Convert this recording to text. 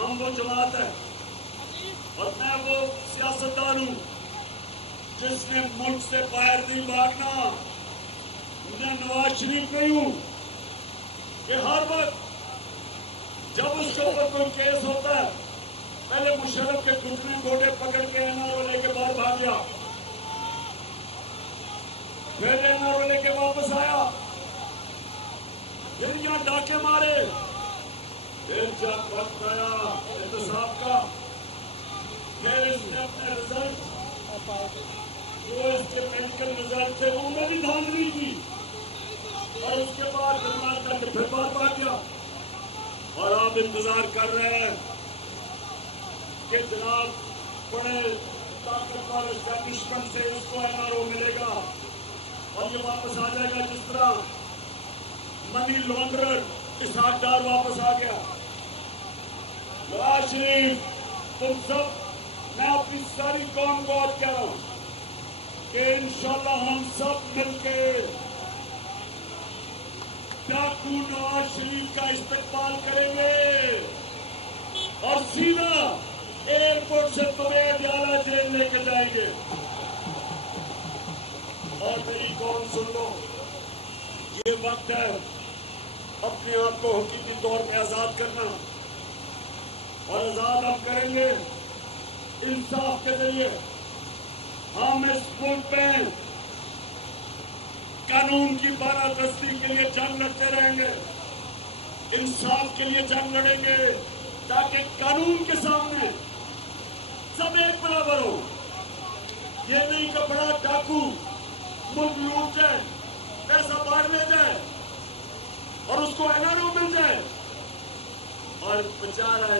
ہم وہ جماعت ہے اور میں وہ سیاستدان ہوں جس نے ملک سے باہر نہیں بھاگنا. میں نواز شریف نہیں ہوں کہ ہر وقت جب اس کے اوپر کوئی کیس ہوتا ہے پہلے مشرف کے گھٹنے گوڑے پکڑ کے NRO لے کے باہر بھاگ گیا, پھر NRO لے کے واپس آیا, پھر یہاں ڈاکے مارے, پھر جب وقت آیا احتساب کا پھر اس نے اپنے رزلٹ جو اس کے میڈیکل رزلٹ تھے وہ میری دھاندلی کی اور اس کے بعد جماعت کر کے پھر باہر بھاگ گیا. اور آپ انتظار کر رہے ہیں کہ جناب بڑے طاقتور اسٹیبلشمنٹ سے اس کو NRO ملے گا اور یہ واپس آ جائے گا جس طرح منی لانڈرر اسحاق ڈار واپس آ گیا. نواز شریف تم سب, میں اپنی ساری قوم کو آج کہہ رہا ہوں کہ انشاءاللہ ہم سب مل کے ڈاکو نواز شریف کا استقبال کریں گے اور سیدھا ایئرپورٹ سے تمہیں اڈیالہ جیل لے کے جائیں گے. اور میری قوم سن لو, یہ وقت ہے اپنے آپ کو حقیقی طور پہ آزاد کرنا, اور آزاد ہم کریں گے انصاف کے ذریعے. ہم اس ملک میں قانون کی بالادستی کے لیے جنگ لڑتے رہیں گے, انصاف کے لیے جنگ لڑیں گے تاکہ قانون کے سامنے سب ایک برابر ہو. یہ نہیں کہ بڑا ڈاکو ملک لوٹ جائے, پیسہ باہر لے جائے اور اس کو NRO مل جائے اور بیچارہ